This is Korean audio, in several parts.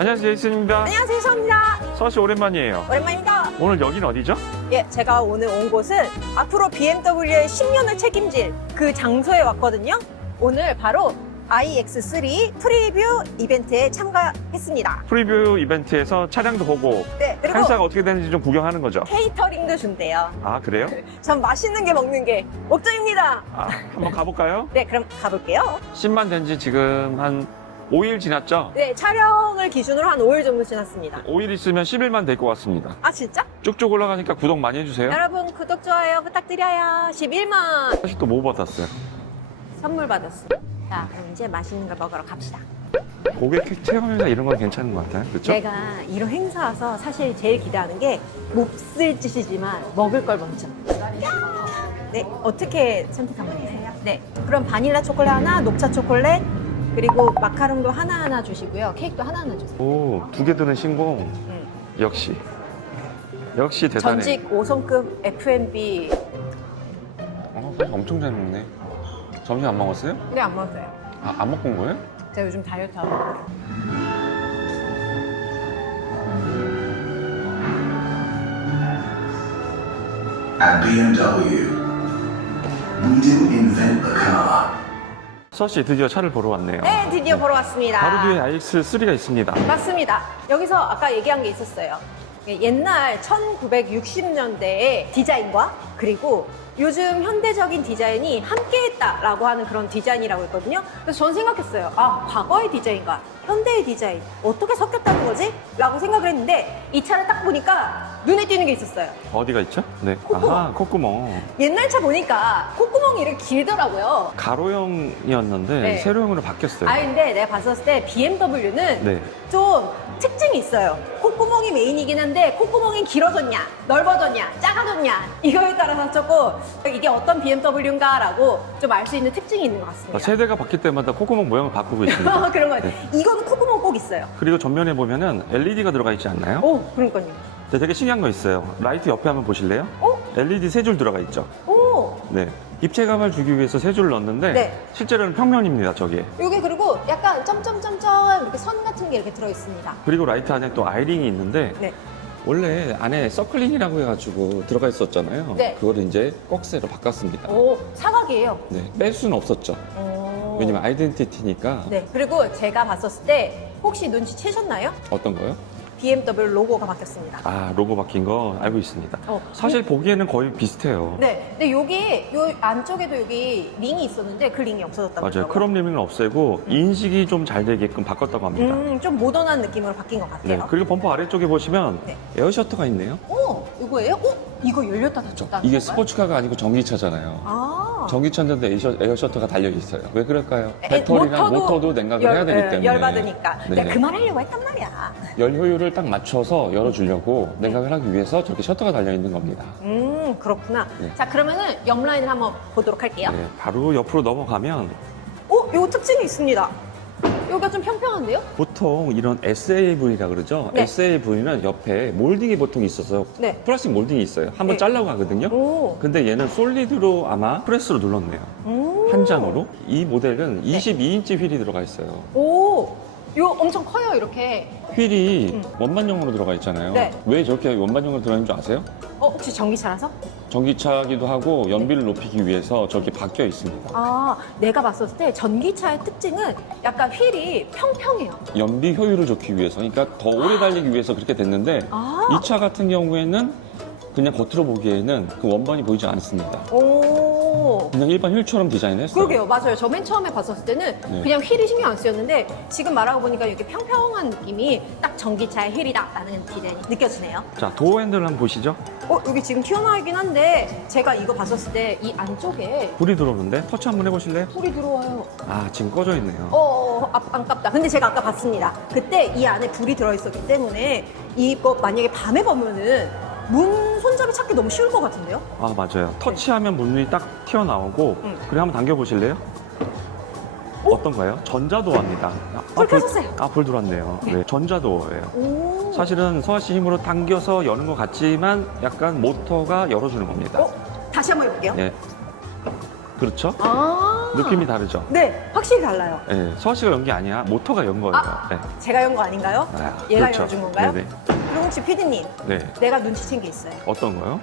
안녕하세요, 제이슨입니다. 안녕하세요, 서입니다. 서씨 오랜만이에요. 오랜만입니다. 오늘 여긴 어디죠? 예, 제가 오늘 온 곳은 앞으로 BMW의 10년을 책임질 그 장소에 왔거든요. 오늘 바로 iX3 프리뷰 이벤트에 참가했습니다. 프리뷰 이벤트에서 차량도 보고 네, 그리고 행사가 어떻게 되는지 좀 구경하는 거죠. 케이터링도 준대요. 아, 그래요? 전 맛있는 게 먹는 게 목적입니다. 아, 한번 가볼까요? 네, 그럼 가볼게요. 10만 된 지 지금 한 5일 지났죠? 네, 촬영을 기준으로 한 5일 정도 지났습니다. 5일 있으면 11만 될 것 같습니다. 아, 진짜? 쭉쭉 올라가니까 구독 많이 해주세요. 여러분 구독, 좋아요 부탁드려요. 11만 사실 또 뭐 받았어요? 선물 받았어. 자, 그럼 이제 맛있는 걸 먹으러 갑시다. 고객 체험이나 이런 건 괜찮은 것 같아요. 그렇죠? 제가 이런 행사 와서 사실 제일 기대하는 게 몹쓸 짓이지만 먹을 걸 먼저. 네, 어떻게 선택하면 되세요? 네, 그럼 바닐라 초콜릿 하나, 녹차 초콜릿, 그리고 마카롱도 하나하나 주시고요. 케이크도 하나하나 주세요. 오, 2개 드는 신공. 역시 대단해. 전직 5성급 F&B. 사실 엄청 잘 먹네. 점심 안 먹었어요? 네, 안 먹었어요. 아, 안 먹고 온 거예요? 제가 요즘 다이어트 하고. At BMW, we didn't invent the car. 서씨 드디어 차를 보러 왔네요. 네, 드디어 보러 왔습니다. 바로 뒤에 iX3가 있습니다. 맞습니다. 여기서 아까 얘기한 게 있었어요. 옛날 1960년대의 디자인과 그리고 요즘 현대적인 디자인이 함께했다라고 하는 그런 디자인이라고 했거든요. 그래서 전 생각했어요. 아, 과거의 디자인과 현대의 디자인 어떻게 섞였다는 거지? 라고 생각을 했는데 이 차를 딱 보니까 눈에 띄는 게 있었어요. 어디가 있죠? 네. 콧구멍. 아하, 콧구멍. 옛날 차 보니까 콧구멍이 이렇게 길더라고요. 가로형이었는데 네. 세로형으로 바뀌었어요. 아, 근데 내가 봤었을 때 BMW는 네. 좀 특징이 있어요. 콧구멍이 메인이긴 한데 콧구멍이 길어졌냐, 넓어졌냐, 작아졌냐 이거에 따라서 조금 이게 어떤 BMW인가라고 좀 알 수 있는 특징이 있는 것 같습니다. 세대가 바뀔 때마다 콧구멍 모양을 바꾸고 있습니다. 그런 거 같아요. 네. 이거는 콧구멍 꼭 있어요. 그리고 전면에 보면은 LED가 들어가 있지 않나요? 오, 그러니까요. 네, 되게 신기한 거 있어요. 라이트 옆에 한번 보실래요? 오, LED 세 줄 들어가 있죠. 오. 네. 입체감을 주기 위해서 세 줄을 넣었는데 네. 실제로는 평면입니다, 저게. 이게 그리고 약간 점점점점 이렇게 선 같은 게 이렇게 들어 있습니다. 그리고 라이트 안에 또 아이링이 있는데 네. 원래 안에 서클린이라고 해가지고 들어가 있었잖아요. 네. 그거를 이제 꺽쇠로 바꿨습니다. 오, 사각이에요. 네, 뺄 수는 없었죠. 오. 왜냐면 아이덴티티니까. 네. 그리고 제가 봤었을 때 혹시 눈치채셨나요? 어떤 거요? BMW 로고가 바뀌었습니다. 아, 로고 바뀐 거 알고 있습니다. 어. 사실 보기에는 거의 비슷해요. 네. 근데 여기 요 안쪽에도 여기 링이 있었는데 그 링이 없어졌다고 맞아요. 하더라고요. 크롬 리밍을 없애고 인식이 좀 잘 되게끔 바꿨다고 합니다. 좀 모던한 느낌으로 바뀐 것 네, 같아요. 그리고 범퍼 아래쪽에 보시면 네. 에어 셔터가 있네요. 오, 이거예요? 이거 열렸다 닫혔다. 이게 스포츠카가 아니고 전기차잖아요. 아. 전기차인데 에어 셔터가 달려 있어요. 왜 그럴까요? 에, 배터리랑 모터도 냉각을 해야 되기 때문에. 열받으니까. 네. 내가 그 말 하려고 했단 말이야. 열 효율을 딱 맞춰서 열어주려고 냉각을 하기 위해서 저렇게 셔터가 달려 있는 겁니다. 그렇구나. 네. 자, 그러면은 옆 라인을 한번 보도록 할게요. 네, 바로 옆으로 넘어가면 요 특징이 있습니다. 여기가 좀 평평한데요? 보통 이런 SAV라 그러죠? 네. SAV는 옆에 몰딩이 보통 있어서 네. 플라스틱 몰딩이 있어요. 한번 네. 잘라고 하거든요. 오. 근데 얘는 솔리드로 아마 프레스로 눌렀네요. 한 장으로. 이 모델은 22인치 휠이 들어가 있어요. 오. 요 엄청 커요, 이렇게. 휠이 원반용으로 들어가 있잖아요. 네. 왜 저렇게 원반용으로 들어가 있는 줄 아세요? 혹시 전기차라서? 전기차기도 하고 연비를 높이기 위해서 저렇게 바뀌어 있습니다. 아, 내가 봤었을 때 전기차의 특징은 약간 휠이 평평해요. 연비 효율을 좋기 위해서, 그러니까 더 오래 달리기 위해서 그렇게 됐는데 아. 이 차 같은 경우에는 그냥 겉으로 보기에는 그 원반이 보이지 않습니다. 오. 그냥 일반 휠처럼 디자인했어요. 그러게요. 맞아요. 저 맨 처음에 봤었을 때는 네. 그냥 휠이 신경 안 쓰였는데 지금 말하고 보니까 이렇게 평평한 느낌이 딱 전기차의 휠이다라는 디자인이 느껴지네요. 자, 도어 핸들 한번 보시죠. 여기 지금 튀어나와 있긴 한데 제가 이거 봤었을 때 이 안쪽에 불이 들어오는데 터치 한번 해보실래요? 불이 들어와요. 아, 지금 꺼져 있네요. 안깝다. 근데 제가 아까 봤습니다. 그때 이 안에 불이 들어있었기 때문에 이거 만약에 밤에 보면은 문 손잡이 찾기 너무 쉬울 것 같은데요? 아, 맞아요. 터치하면 문이 딱 튀어나오고 그래 한번 당겨보실래요? 어떤가요? 전자도어입니다. 불 켜졌어요. 불 들어왔네요. 네, 전자도어예요. 오. 사실은 서아 씨 힘으로 당겨서 여는 것 같지만 약간 모터가 열어주는 겁니다. 다시 한번 해볼게요. 네. 그렇죠? 아. 느낌이 다르죠? 네, 확실히 달라요. 네, 서아 씨가 연 게 아니야. 모터가 연 거예요. 아, 네. 제가 연 거 아닌가요? 아, 얘가 그렇죠. 열어준 건가요? 네네. 그리고 혹시 피디님, 네. 내가 눈치챈 게 있어요. 어떤 거요?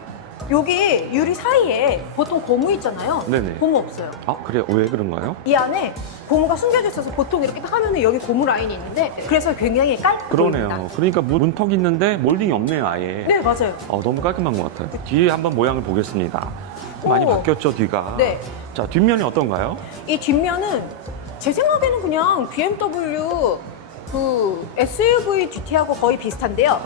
여기 유리 사이에 보통 고무 있잖아요. 네네. 고무 없어요. 아, 그래요? 왜 그런가요? 이 안에 고무가 숨겨져 있어서 보통 이렇게 딱 하면은 여기 고무 라인이 있는데 그래서 굉장히 깔끔해 그러네요. 보입니다. 그러니까 문턱 있는데 몰딩이 없네요, 아예. 네, 맞아요. 너무 깔끔한 것 같아요. 뒤에 한번 모양을 보겠습니다. 많이 오. 바뀌었죠, 뒤가? 네. 자, 뒷면이 어떤가요? 이 뒷면은 제 생각에는 그냥 BMW 그 SUV GT하고 거의 비슷한데요.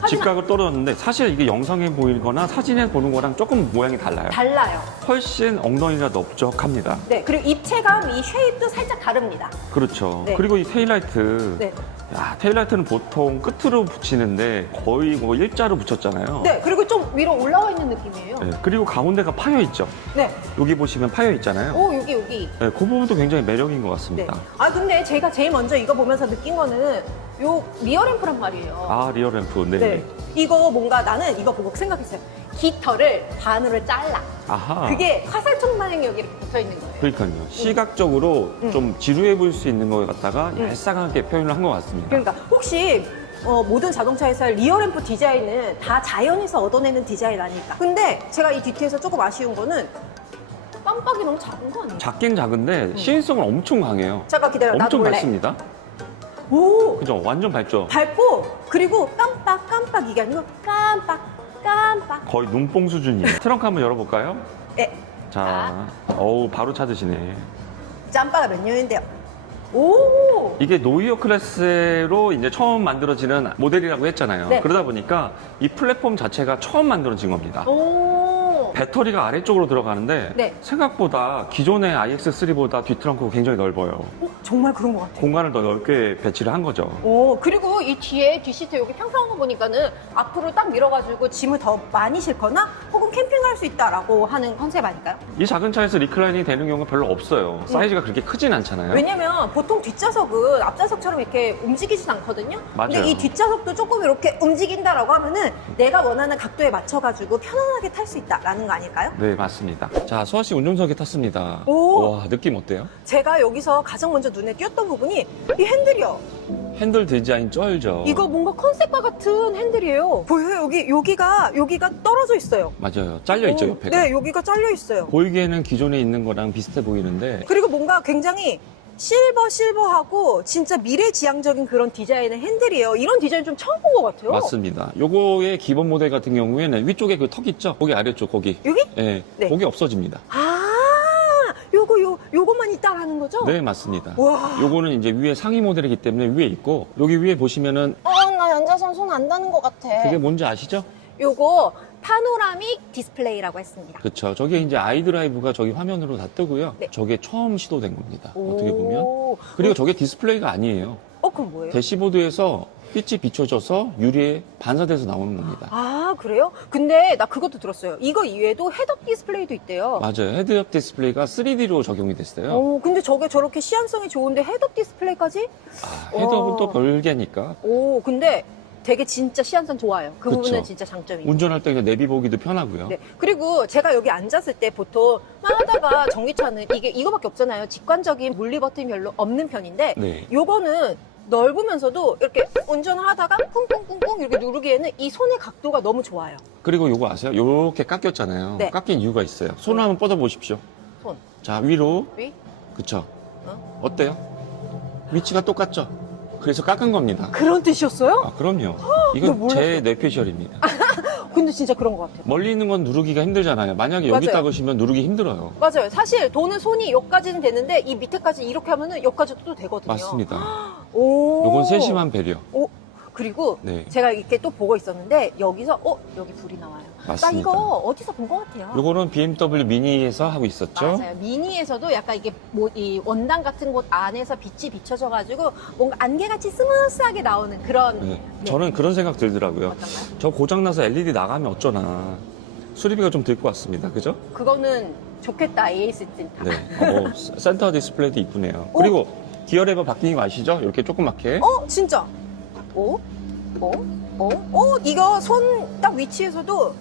하지만 직각을 떨어졌는데 사실 이게 영상에 보이거나 사진에 보는 거랑 조금 모양이 달라요. 달라요. 훨씬 엉덩이가 넓적합니다. 네, 그리고 입체감, 이 쉐입도 살짝 다릅니다. 그렇죠. 네. 그리고 이 테일라이트. 네. 야, 테일라이트는 보통 끝으로 붙이는데 거의 뭐 일자로 붙였잖아요. 네, 그리고 좀 위로 올라와 있는 느낌이에요. 네, 그리고 가운데가 파여 있죠. 네. 여기 보시면 파여 있잖아요. 오, 여기. 네, 그 부분도 굉장히 매력인 것 네. 같습니다. 아, 근데 제가 제일 먼저 이거 보면서 느낀 거는 요 리어램프란 말이에요. 아, 리어램프. 네. 네. 이거 뭔가 나는 이거 보고 생각했어요. 깃털을 반으로 잘라. 아하. 그게 화살촉 마냥 여기 이렇게 붙어 있는 거예요. 그러니까요. 시각적으로 좀 지루해 보일 수 있는 걸 갖다가 얄쌍하게 표현을 한 것 같습니다. 그러니까 혹시 모든 자동차 회사의 리어램프 디자인은 다 자연에서 얻어내는 디자인 아닐까? 근데 제가 이 뒤에서 조금 아쉬운 거는 깜빡이 너무 작은 거 아니에요? 작긴 작은데 시인성은 엄청 강해요. 잠깐 기다려, 나도 엄청 볼래. 밝습니다. 오, 그죠? 완전 밝죠? 밝고 그리고 깜빡 이게 아니고 깜빡. 거의 눈뽕 수준이에요. 트렁크 한번 열어볼까요? 네, 자, 어우, 바로 찾으시네. 짬바가 몇 년인데요? 오, 이게 노이어 클래스로 이제 처음 만들어지는 모델이라고 했잖아요. 네. 그러다 보니까 이 플랫폼 자체가 처음 만들어진 겁니다. 오. 배터리가 아래쪽으로 들어가는데 네. 생각보다 기존의 iX3보다 뒷트렁크가 굉장히 넓어요. 정말 그런 것 같아요. 공간을 더 넓게 배치를 한 거죠. 오, 그리고 이 뒤에 뒷시트 여기 평평한 거 보니까는 앞으로 딱 밀어가지고 짐을 더 많이 싣거나 혹은 캠핑할 수 있다라고 하는 컨셉 아닐까요? 이 작은 차에서 리클라이닝 되는 경우가 별로 없어요. 사이즈가 그렇게 크진 않잖아요. 왜냐면 보통 뒷좌석은 앞좌석처럼 이렇게 움직이진 않거든요. 맞아요. 근데 이 뒷좌석도 조금 이렇게 움직인다라고 하면은 내가 원하는 각도에 맞춰가지고 편안하게 탈 수 있다라는 거 아닐까요? 네, 맞습니다. 자, 수아 씨 운전석에 탔습니다. 오. 와, 느낌 어때요? 제가 여기서 가장 먼저 눈에 띄었던 부분이 이 핸들이요. 핸들 디자인 쩔죠. 이거 뭔가 컨셉과 같은 핸들이에요. 보여요? 여기가 떨어져 있어요. 맞아요. 잘려 있죠, 오, 옆에가. 네, 여기가 잘려 있어요. 보이기에는 기존에 있는 거랑 비슷해 보이는데 그리고 뭔가 굉장히 실버하고 진짜 미래지향적인 그런 디자인의 핸들이에요. 이런 디자인 좀 처음 본 것 같아요. 맞습니다. 요거의 기본 모델 같은 경우에는 위쪽에 그 턱 있죠? 거기 아래쪽 거기. 여기? 네, 네. 거기 없어집니다. 아, 요것만 있다라는 거죠? 네, 맞습니다. 와. 요거는 이제 위에 상위 모델이기 때문에 위에 있고 여기 위에 보시면은 나 앉아서 손 안 닿는 것 같아. 그게 뭔지 아시죠? 요거 파노라믹 디스플레이라고 했습니다. 그렇죠. 저게 이제 아이드라이브가 저기 화면으로 다 뜨고요. 네. 저게 처음 시도된 겁니다. 어떻게 보면. 오. 그리고 저게 디스플레이가 아니에요. 그럼 뭐예요? 대시보드에서 빛이 비춰져서 유리에 반사돼서 나오는 겁니다. 아, 그래요? 근데 나 그것도 들었어요. 이거 이외에도 헤드업 디스플레이도 있대요. 맞아요. 헤드업 디스플레이가 3D로 적용이 됐어요. 근데 저게 저렇게 시안성이 좋은데 헤드업 디스플레이까지? 헤드업은 와. 또 별개니까. 오, 근데 되게 진짜 시안성 좋아요. 그 그쵸. 부분은 진짜 장점이에요. 운전할 때 그냥 내비 보기도 편하고요. 네. 그리고 제가 여기 앉았을 때 보통 막 하다가 전기차는 이거밖에 없잖아요. 직관적인 물리 버튼이 별로 없는 편인데 네. 요거는 넓으면서도 이렇게 운전을 하다가 쿵쿵쿵쿵 이렇게 누르기에는 이 손의 각도가 너무 좋아요. 그리고 요거 아세요? 요렇게 깎였잖아요. 네. 깎인 이유가 있어요. 손을 한번 뻗어 보십시오. 손, 자, 위로. 위. 그쵸? 어? 어때요? 위치가 똑같죠? 그래서 깎은 겁니다. 그런 뜻이었어요? 아, 그럼요. 나 이건 몰랐어. 제 뇌피셜입니다. 근데 진짜 그런 것 같아요. 멀리 있는 건 누르기가 힘들잖아요. 만약에 여기 맞아요. 닦으시면 누르기 힘들어요. 맞아요. 사실 도는 손이 여기까지는 되는데 이 밑에까지 이렇게 하면은 여기까지도 또 되거든요. 맞습니다. 오. 요건 세심한 배려. 오. 그리고 네. 제가 이렇게 또 보고 있었는데 여기서 여기 불이 나와요. 맞습니다. 나 이거 어디서 본 것 같아요. 요거는 BMW 미니에서 하고 있었죠. 맞아요. 미니에서도 약간 이게 이 원단 같은 곳 안에서 빛이 비춰져가지고 뭔가 안개같이 스무스하게 나오는 그런. 네. 저는 그런 생각 들더라고요. 어떤가요? 저 고장나서 LED 나가면 어쩌나. 수리비가 좀 들 것 같습니다. 그죠? 그거는 좋겠다. AS 찐다. 네. 센터 디스플레이도 이쁘네요. 그리고 기어 레버 바뀌는 거 아시죠? 이렇게 조그맣게. 진짜. 이거 손 딱 위치에서도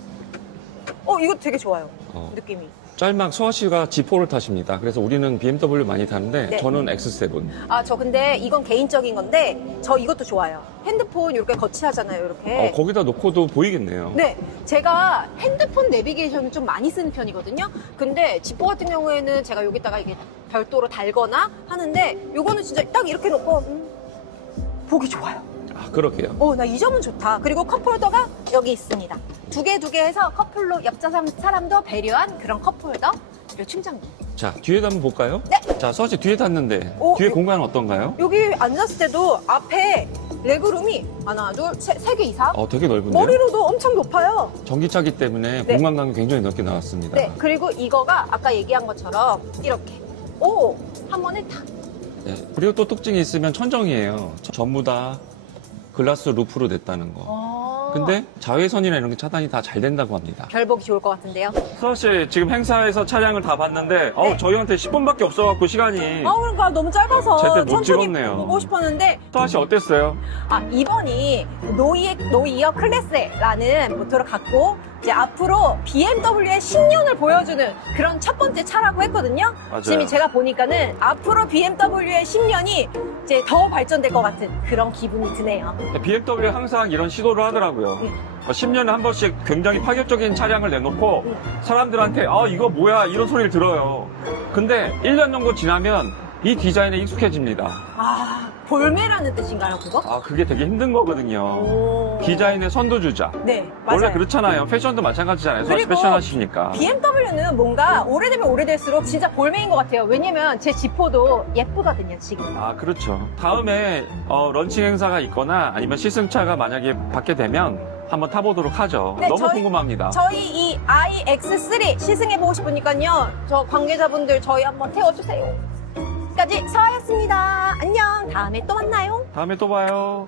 이거 되게 좋아요. 어. 느낌이. 짤막 서아 씨가 G4를 타십니다. 그래서 우리는 BMW 많이 타는데 네. 저는 X7. 아, 저 근데 이건 개인적인 건데 저 이것도 좋아요. 핸드폰 이렇게 거치하잖아요, 이렇게. 거기다 놓고도 보이겠네요. 네, 제가 핸드폰 내비게이션을 좀 많이 쓰는 편이거든요. 근데 지포 같은 경우에는 제가 여기다가 이게 별도로 달거나 하는데 요거는 진짜 딱 이렇게 놓고 보기 좋아요. 아, 그러게요. 나 이 점은 좋다. 그리고 컵홀더가 여기 있습니다. 두 개 해서 커플로 옆 사람도 배려한 그런 컵홀더. 그리고 충전기. 자, 뒤에도 한번 볼까요? 네. 자, 서아 씨 뒤에 탔는데 오, 뒤에 공간은 어떤가요? 여기 앉았을 때도 앞에 레그룸이 하나, 둘, 세 개 이상. 되게 넓은데요? 머리로도 엄청 높아요. 전기차기 때문에 네. 공간감이 굉장히 넓게 나왔습니다. 네, 그리고 이거가 아까 얘기한 것처럼 이렇게 한 번에 탁. 네, 그리고 또 특징이 있으면 천정이에요. 전부 다 글라스 루프로 냈다는 거. 근데 자외선이나 이런 게 차단이 다 잘 된다고 합니다. 별 보기 좋을 것 같은데요. 서아 씨 지금 행사에서 차량을 다 봤는데 네. 저희한테 10분밖에 없어갖고 시간이 그러니까 너무 짧아서 제때 못 천천히 찍었네요. 보고 싶었는데 서아 씨 어땠어요? 이번이 노이어 클래스라는 모토를 갖고 이제 앞으로 BMW의 신년을 보여주는 그런 첫 번째 차라고 했거든요. 맞아요. 지금 제가 보니까는 앞으로 BMW의 10년이 이제 더 발전될 것 같은 그런 기분이 드네요. BMW 항상 이런 시도를 하더라고요. 10년에 한 번씩 굉장히 파격적인 차량을 내놓고 사람들한테 이거 뭐야 이런 소리를 들어요. 근데 1년 정도 지나면 이 디자인에 익숙해집니다. 볼매라는 뜻인가요, 그거? 그게 되게 힘든 거거든요. 디자인의 선두주자. 네, 맞아요. 원래 그렇잖아요. 패션도 마찬가지잖아요. 서아 씨 그리고 패션 하시니까. BMW는 뭔가 오래되면 오래될수록 진짜 볼매인 것 같아요. 왜냐면 제 지포도 예쁘거든요, 지금. 그렇죠. 다음에 런칭 행사가 있거나 아니면 시승차가 만약에 받게 되면 한번 타보도록 하죠. 네, 너무 궁금합니다. 저희 이 iX3 시승해보고 싶으니까요. 저 관계자분들 저희 한번 태워주세요. 까지 서아였습니다. 안녕. 다음에 또 만나요. 다음에 또 봐요.